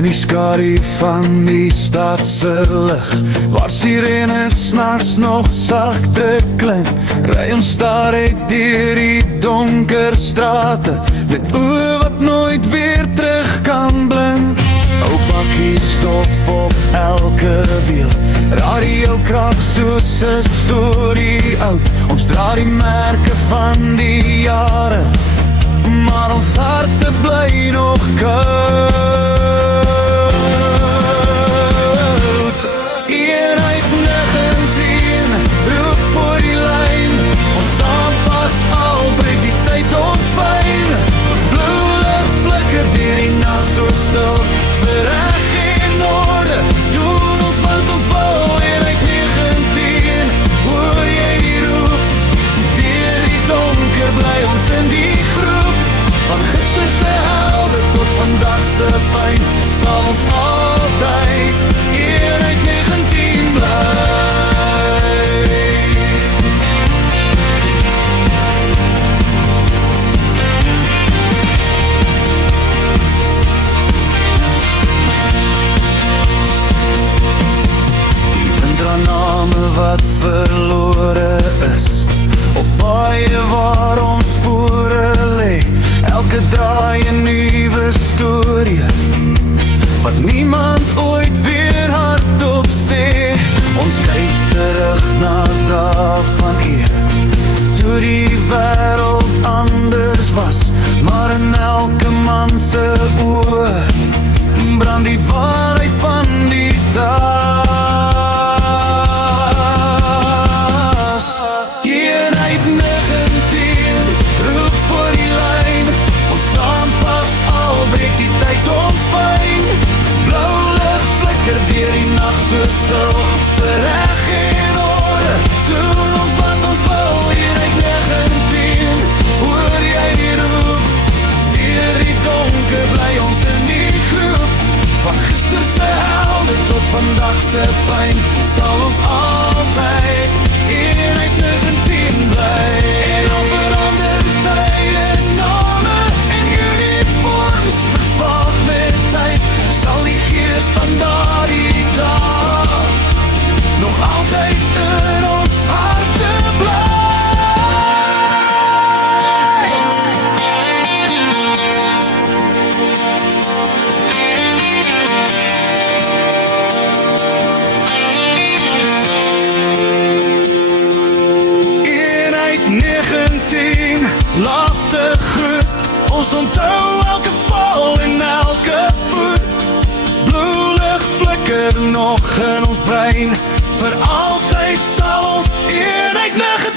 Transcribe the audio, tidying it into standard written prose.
In die skadu van die stad se lig, waar sirenes s'nachts nog sagte klink, ry ons daar uit deur die donker strate, met oë wat nooit weer terug kan blink. Ou bakkie stof op elke wiel, radio kraak soos 'n storie oud. Ons dra die merke van die jare, maar ons harte bly nog koud. Eenheid 19, roep oor die lyn, ons staan vas, al breek die tyd ons fyn. Blou lig flikker deur die nag so stil, vir reg en orde, doen ons wat ons wil. Eenheid 19, hoor jy die roep, deur die donker bly ons in die groep. Van gister se helde tot vandag se pyn, sal ons altyd eenheid 19 bly. Die windraname wat verlore is, op paaie waar ons spore lê, elke draai 'n nuwe storie, wat niemand ooit weer hardop sê. Ons kyk terug na dae van eer, toe die wêreld anders was, maar in elke man se oë brand die waarheid van die taas. Eenheid 19, roep oor die lyn, ons staan vas, al breek die tyd ons fyn. Blou lig flikker deur die nag so stil, vir reg en orde, doen ons wat ons wil. Eenheid 19, hoor jy die roep, deur die donker bly ons in die groep. Van gister se helde tot vandag se pyn, sal ons altyd eenheid 19 bly. En al verander tye, name en uniforms vervaag met tyd, sal die gees van daardie dag nog altyd in ons harte bly. Eenheid 19, laaste groet, ons onthou elke val en elke voet. Blou lig flikker nog in ons brein, vir altyd sal ons eenheid 19